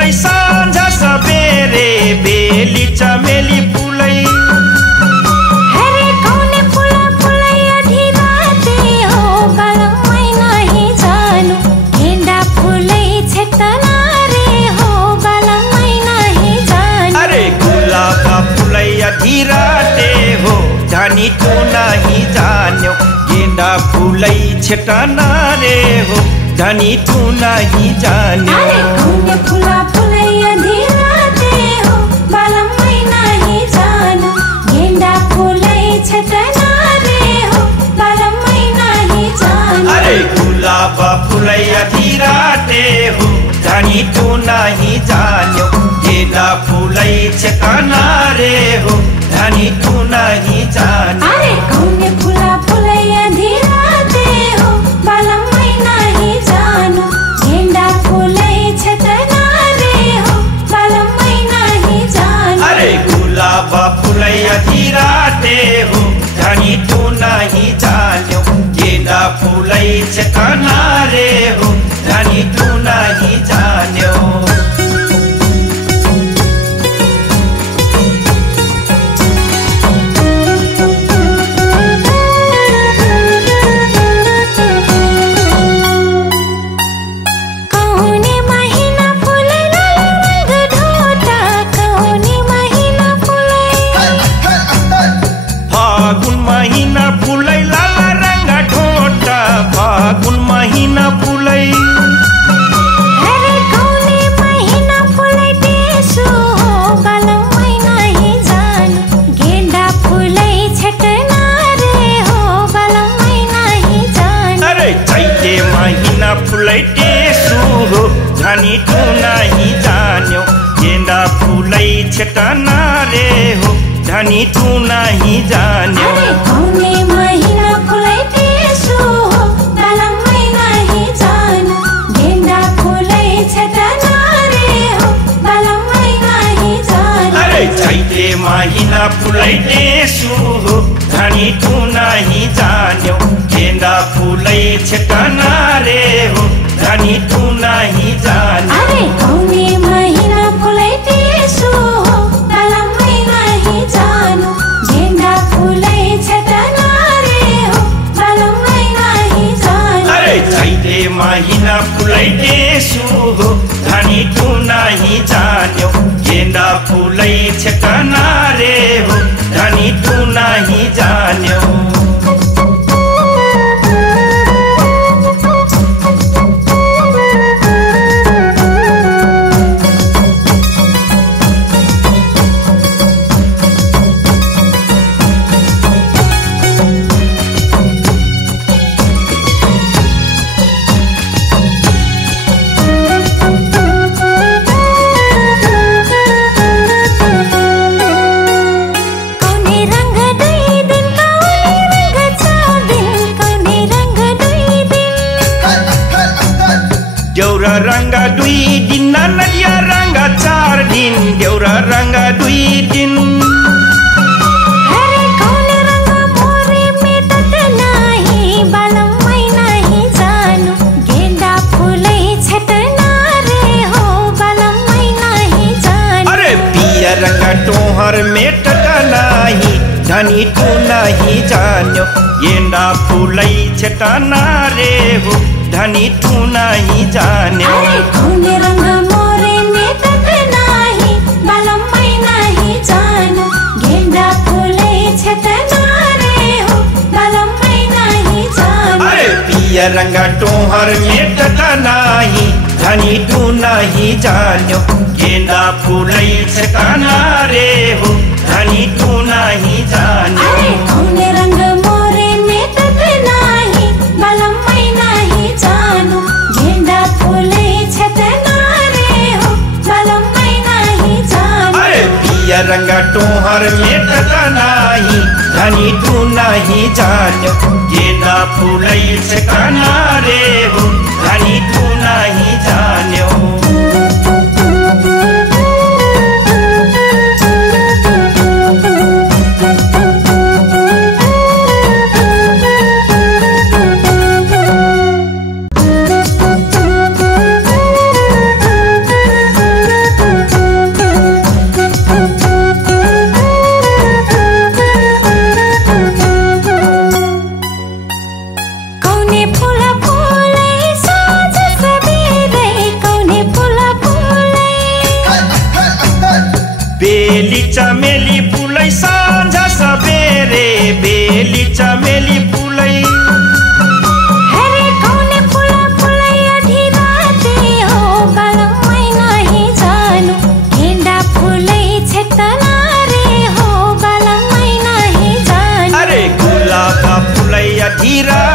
फुलै साँझ सबेरे बेली चमेली फुलै हरे कौने फुला फुलै आधी राते हो बलमै नहीं जानु गेंदा फुलै छेतना रे हो बलमै नहीं जानु अरे गुलाब फुलै आधी राते हो जानी तू नहीं जान्यो गेंदा फुलै छेतना रे हो जानी तू नहीं जान्यो अरे कौने फुला फुलै आधी राते हो बलमै नहीं जानु गेंदा फुलै छेतना रे हो बलमै नहीं जानु अरे गुलाब फुलै आधी राते हो जानी तू नहीं जान्यो गेंदा फुलै छेतना रे हो जानी तू नहीं जान्यो अरे कौने फुला फुलै आधी राते हो बलमै नहीं जानु गेंदा फुलै छेतना रे हो बलमै नहीं जानु अरे गुलाब फुलै आधी राते हो जानी तू नहीं जान्यो गेंदा फुलै छेतना रे हो जानी तू नहीं जान्यो कौने महीना फुलै लाल रंग ढोटा कौने महीना फुलै फागुन महीना फुलै लाल रंग ढोटा फागुन महीना फुलै हरे कौने महीना फुलै टेसु हो बलमै नहीं जानु गेंदा फुलै छेतना रे हो बलमै नहीं जानु अरे चैते महीना फुलै टेसु हो जानी तू नहीं जान्यो गेंदा फुलै छेतना रे हो जानी तू नहीं जान्यो अरे कौने महीना फुलै टेसु हो बलमै नहीं जानु गेंदा फुलै छेतना रे हो बलमै नहीं जानु अरे चैते महीना फुलै टेसु हो जानी तू नहीं जान्यो गेंदा फुलै छेतना रे हो जानी तू नहीं जान्यो अरे कौने महीना फुलै टेसु हो बलमै नहीं जानु गेंदा फुलै छेतना रे हो बलमै नहीं जानु अरे चैते महीना फुलै टेसु हो जानी तू नहीं जान्यो गेंदा फुलै छेतना रे हो जानी तू नहीं जान्यो कौने रंग दुई दिन कौने रंग चार दिन कौने रंग दुई दिन देउरा रंग दुई दिन नदिया रंग चार दिन देउरा रंग दुई दिन हरे कौने रंग मोरे मेटत नाही बलमै नहीं जानु गेंदा फुलै छेतना रे हो बलमै नहीं जानु अरे पिया रंग तोहर मेटत नाही धनी तू नहीं जान्यो गेंदा फुलै छेतना रे हो धनी तू नहीं जान्यो अरे कौने रंग मोरे मेटत नाही बलमै नहीं जानु गेंदा फुलै छेतना रे हो बलमै नहीं जानु अरे पिया रंग तोहर मेटत नाही धनी तू नहीं जान्यो गेंदा फुलै छेतना रे हो धनी तू नहीं जान्यो अरे कौने रंग मोरे मेटत नाही बलमै नहीं जानु गेंदा फुलै छेतना रे हो बलमै नहीं जानु अरे पिया रंग तोहर मेटत नाही धनी तू नहीं जान्यो गेंदा फुलै छेतना रे हो धनी तू नहीं जान्यो चमेली फुलै हरे कौने फुला फुलै आधी राते हो बालमै नाही जानु गेंडा फुलै छेतना रे हो बालमै नाही जानु अरे गुलाब फुलै आधी राते